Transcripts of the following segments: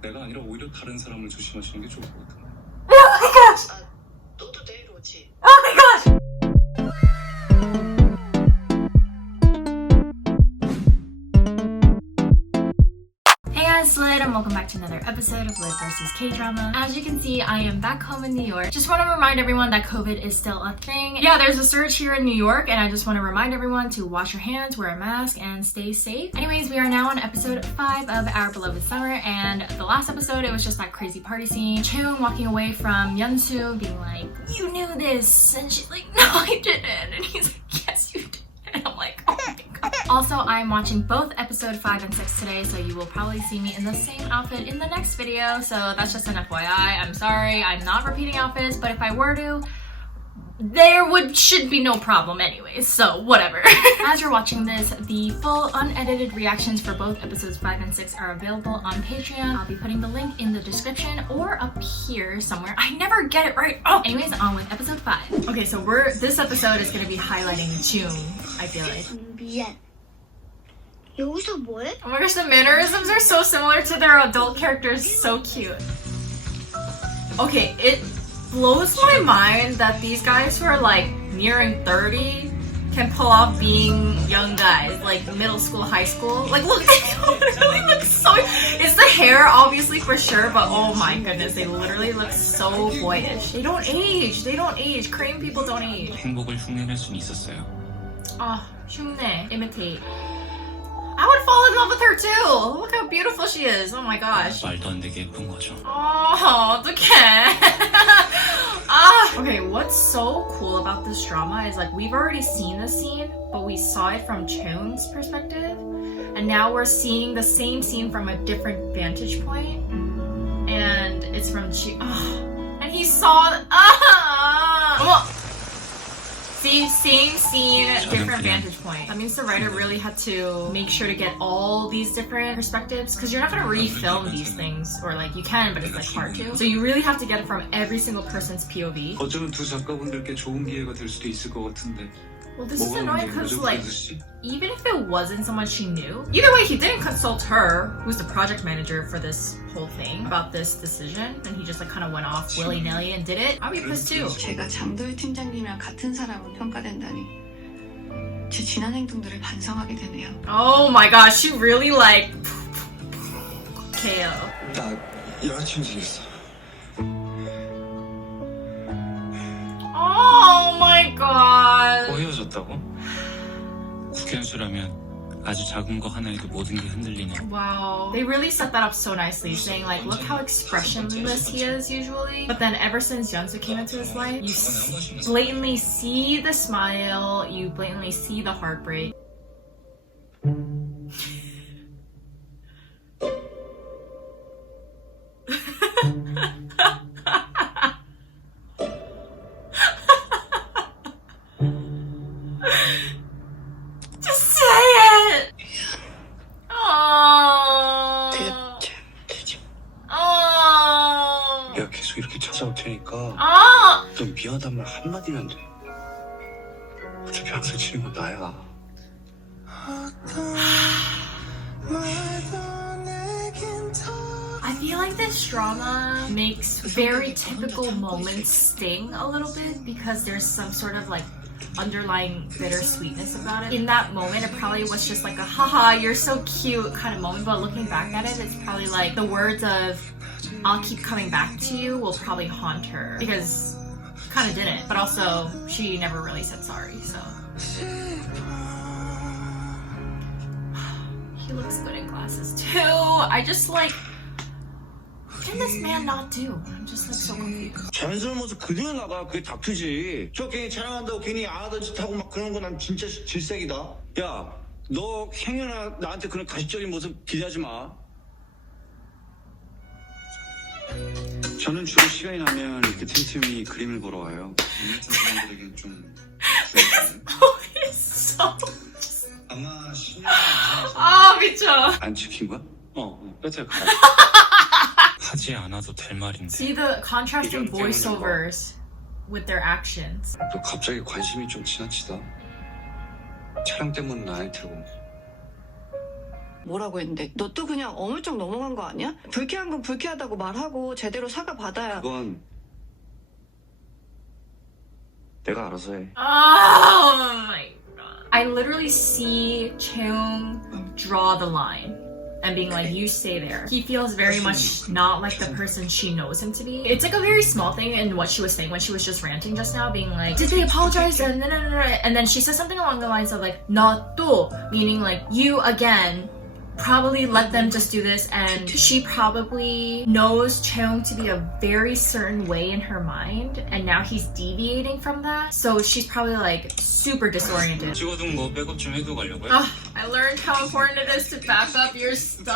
내가 아니라 오히려 다른 사람을 조심하시는 게 좋을 것 같은데. 아, 너도 내일 오지? Oh my gosh! Hey guys, it's Lyd and welcome back to another episode of Lyd versus K-Drama. As you can see, I am back home in New York. Just want to remind everyone that COVID is still a thing. Yeah, there's a surge here in New York and I just want to remind everyone to wash your hands, wear a mask, and stay safe. Anyways, we are now on episode 5 of Our Beloved Summer, and the last episode, it was just that crazy party scene. Cheung walking away from Yeonsu being like, "You knew this," and she's like, "No, I didn't," and he's like, "Yes, you did." And I'm like, oh my god. Also, I'm watching both episode 5 and 6 today, so you will probably see me in the same outfit in the next video. So that's just an FYI. I'm sorry, I'm not repeating outfits, but if I were to, should be no problem anyways, so whatever. As you're watching this, the full unedited reactions for both episodes 5 and 6 are available on Patreon. I'll be putting the link in the description or up here somewhere. I never get it right. Oh, anyways, on with episode 5. Okay, so this episode is gonna be highlighting June, I feel like. 미안. 여기서 뭐해? Oh my gosh, the mannerisms are so similar to their adult characters. So cute. Okay, it blows my mind that these guys who are like nearing 30 can pull off being young guys, like middle school, high school. Like, look, they literally look so. It's the hair, obviously, for sure, but oh my goodness, they literally look so boyish. They don't age. They don't age. Korean people don't age. 행복을 흉내낼 순 있었어요. Ah, 흉내, imitate. I would fall in love with her too. Look how beautiful she is. Oh my gosh. 말도 안 되게 예쁜 거죠. Oh, 어떡해. Okay, what's so cool about this drama is like we've already seen the scene, but we saw it from Cheung's perspective, and now we're seeing the same scene from a different vantage point, and it's from and he saw. See, same scene, different vantage point. That means the writer really had to make sure to get all these different perspectives, because you're not going to refilm these things, or like you can, but it's like hard to. So you really have to get it from every single person's POV. 어쩌면 두 작가분들께 좋은 기회가 될 수도 있을 것 같은데. Well, this is annoying because 뭐가 like, 문제지? even if it wasn't someone she knew, either way, he didn't consult her, who's the project manager for this whole thing, about this decision, and he just like kind of went off willy-nilly and did it. I'd be pissed too. 제가 장도희 팀장님이랑 같은 사람으로 평가된다니 제 지난 행동들을 반성하게 되네요. Oh my gosh, she really like KO. 나 여자친구 생겼어. Oh my god. 헤어졌다고? 국현수라면 아주 작은 거 하나에도 모든 게 흔들리네. Wow. They really set that up so nicely, saying like, look how expressionless he is usually. But then ever since Yeonsu came into his life, you blatantly see the smile, you blatantly see the heartbreak. 내가 계속 이렇게 찾아올 테니까 너 미안하단 말 한마디면 돼. 어차피 항상 치는 건 나야. I feel like this drama makes very typical moments sting a little bit because there's some sort of like underlying bittersweetness about it. In that moment, it probably was just like a haha, you're so cute kind of moment, but looking back at it, it's probably like the words of "I'll keep coming back to you" will probably haunt her because kind of didn't, but also she never really said sorry, so. He looks good in glasses too. I just like, what can this man not do? I'm just like so confused. 자연스러운 모습 그대로 나가. 그게 다큐지. 저 괜히 촬영한다고 괜히 안 하던 짓 하고 막 그런 거 난 진짜 질색이다. 야, 너 행여나 나한테 그런 가식적인 모습 기대하지 마. 저는 주로 시간이 나면 이렇게 틈틈이 그림을 보러 와요. 같은 사람들에겐 좀 Oh, he's so. 아마 10년 아, 미쳐. 안 찍힌 거야? 뼈대 가. 하지 않아도 될 말인데. See the contrasting voiceovers with their actions. 너 갑자기 관심이 좀 지나치다. 촬영 때문은 아닐 테고. 뭐라고 했는데 너 또 그냥 어물쩍 넘어간 거 아니야? 불쾌한 건 불쾌하다고 말하고 제대로 사과 받아야. 그건 내가 알아서 해. Oh my god. I literally see Cheung draw the line and being like, you stay there. He feels very much not like the person she knows him to be. It's like a very small thing in what she was saying when she was just ranting just now, being like, did they apologize? And then she says something along the lines of like, 너 또, meaning like, you again. Probably let them just do this, and she probably knows Cheung to be a very certain way in her mind, and now he's deviating from that, so she's probably like super disoriented. 찍어둔 거 백업 좀 해두고 가려고요. I learned how important it is to back up your stuff.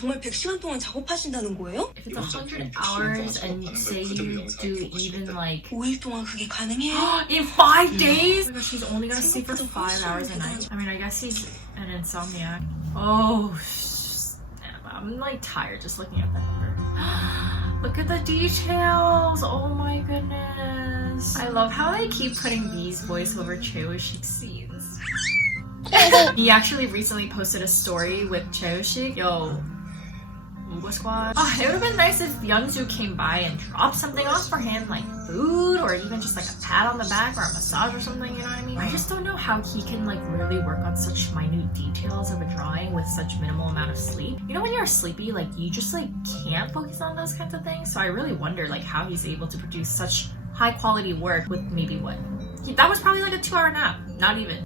정말 100시간 동안 작업하신다는 거예요? If it's 100 hours and you say you do even like 5일 동안 그게 가능해요? in 5 days? Oh my gosh, she's only gonna sleep for 5 hours a night. I mean, I guess he's an insomniac. Oh, snap. I'm like tired just looking at that number. Look at the details. Oh my goodness. I love how they keep putting these voice over Cheo-shik scenes. He actually recently posted a story with Cheo-shik. Yo, Ugo Squad. Oh, it would have been nice if Yeonsu came by and dropped something off for him, like food or even just like a pat on the back or a massage or something, you know what I mean? I just don't know how he can like really work on such minute details of a drawing with such minimal amount of sleep. You know when you're sleepy, like you just like can't focus on those kinds of things? So I really wonder like how he's able to produce such high quality work with maybe what? That was probably like a 2-hour nap, not even.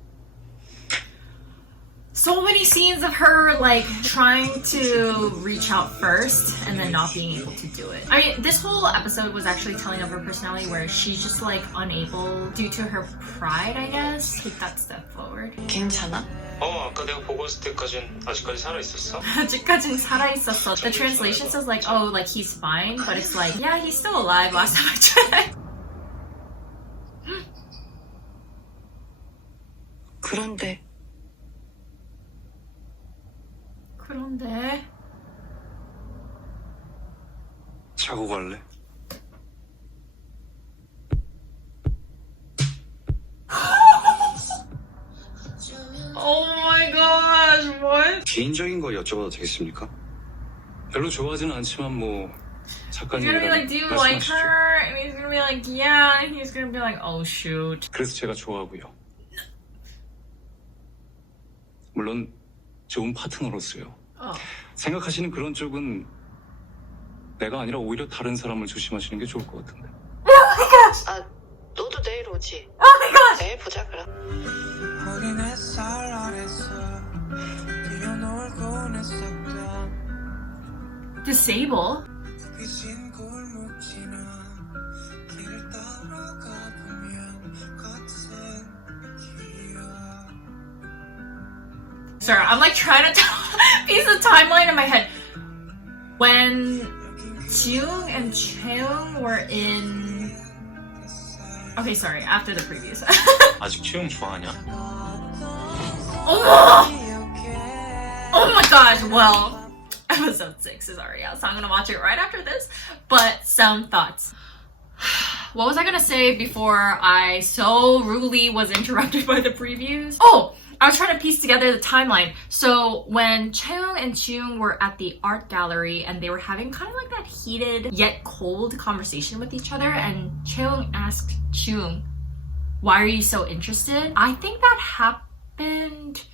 So many scenes of her like trying to reach out first and then not being able to do it. I mean, this whole episode was actually telling of her personality where she's just like unable, due to her pride, I guess, take that step forward. 괜찮아? 아까 내가 보고 왔을 때까진 아직까지 살아있었어. 아직까진 살아있었어. The translation says like, oh, like he's fine, but it's like, yeah, he's still alive last time I checked. 그런데 자고 갈래? Oh my gosh, what? 개인적인 거 여쭤봐도 되겠습니까? 별로 좋아하지는 않지만 뭐 He's gonna be like, 작가님이라면 do you like 말씀하시죠. her? And he's gonna be like, yeah. And he's gonna be like, oh shoot. 그래서 제가 좋아하고요. 물론 좋은 파트너로서요. 생각하시는 그런 쪽은 내가 아니라 오히려 다른 사람을 조심하시는 게 좋을 것 같은데. 아 너도 내일 오지? Oh my gosh. 내일 보자 그럼. Disable? Sorry, I'm like trying to piece the timeline in my head. When Jung and Cheung were in... Okay, sorry, after the previous. 아직 채용 좋아하냐? Oh my gosh, well, episode 6 is already out, so I'm gonna watch it right after this. But some thoughts. What was I gonna say before I so rudely was interrupted by the previews? Oh! I was trying to piece together the timeline. So when Cheung and Jung were at the art gallery and they were having kind of like that heated yet cold conversation with each other, and Cheung asked Jung, why are you so interested? I think that happened...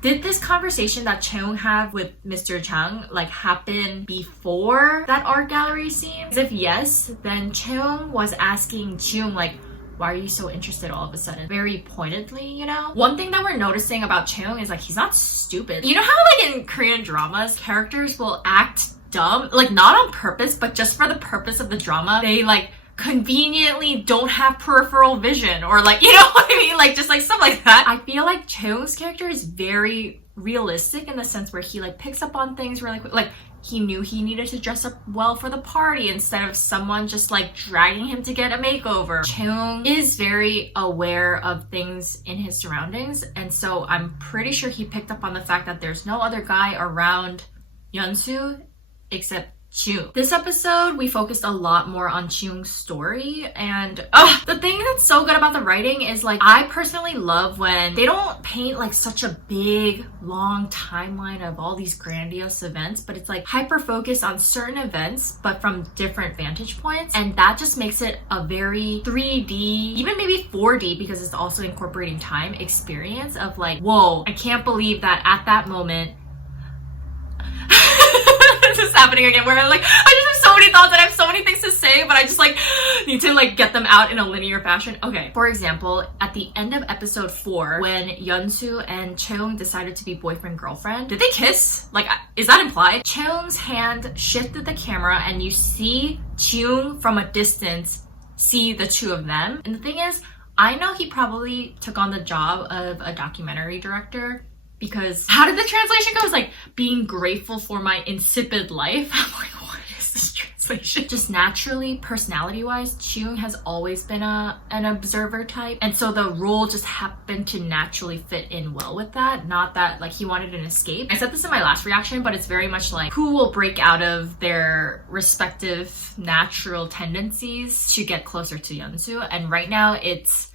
Did this conversation that Cheung had with Mr. Chang like happen before that art gallery scene? If yes, then Cheung was asking Jung like, why are you so interested all of a sudden? Very pointedly, you know? One thing that we're noticing about Cheung is like he's not stupid. You know how like in Korean dramas, characters will act dumb? Like not on purpose, but just for the purpose of the drama. They like conveniently don't have peripheral vision or like, you know what I mean? Like just like stuff like that. I feel like Cheung's character is very realistic in the sense where he like picks up on things really quick. Like he knew he needed to dress up well for the party instead of someone just like dragging him to get a makeover. Cheung is very aware of things in his surroundings, and so I'm pretty sure he picked up on the fact that there's no other guy around Yeonsu except Jung. This episode, we focused a lot more on Jung's story, and the thing that's so good about the writing is like, I personally love when they don't paint like such a big, long timeline of all these grandiose events, but it's like hyper-focused on certain events, but from different vantage points, and that just makes it a very 3D, even maybe 4D, because it's also incorporating time experience of like, whoa, I can't believe that at that moment, this is happening again, where like, I just have so many thoughts and I have so many things to say, but I just like need to like get them out in a linear fashion. Okay, for example, at the end of episode 4, when Yeonsu and Cheung decided to be boyfriend-girlfriend, did they kiss? Like, is that implied? Cheung's hand shifted the camera and you see Jung from a distance see the two of them. And the thing is, I know he probably took on the job of a documentary director, because how did the translation go? It's like, being grateful for my insipid life. I'm like, what is this translation? Just naturally, personality-wise, Jung has always been an observer type. And so the role just happened to naturally fit in well with that. Not that like he wanted an escape. I said this in my last reaction, but it's very much like, who will break out of their respective natural tendencies to get closer to Yeonsu? And right now it's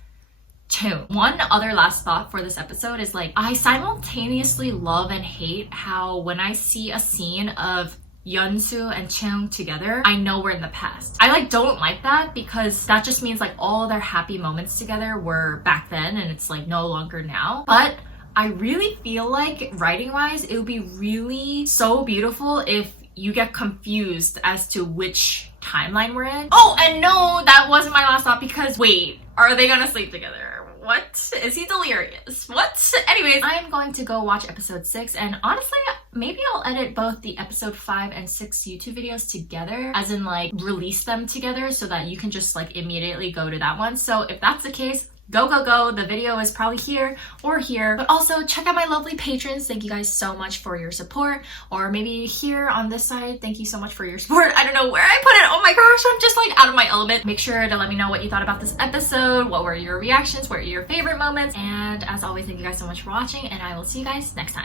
Cheung. One other last thought for this episode is like, I simultaneously love and hate how when I see a scene of Yeonsu and Cheung together, I know we're in the past. I like don't like that, because that just means like all their happy moments together were back then and it's like no longer now. But I really feel like writing wise, it would be really so beautiful if you get confused as to which timeline we're in. Oh, and no, that wasn't my last thought, because wait, are they gonna sleep together? What? Is he delirious? What? Anyways, I'm going to go watch episode 6, and honestly, maybe I'll edit both the episode 5 and 6 YouTube videos together, as in like release them together so that you can just like immediately go to that one. So if that's the case, go, go, go. The video is probably here or here. But also check out my lovely patrons. Thank you guys so much for your support. Or maybe here on this side, thank you so much for your support. I don't know where I put it. Oh my gosh, I'm just like out of my element. Make sure to let me know what you thought about this episode. What were your reactions? What were your favorite moments? And as always, thank you guys so much for watching, and I will see you guys next time.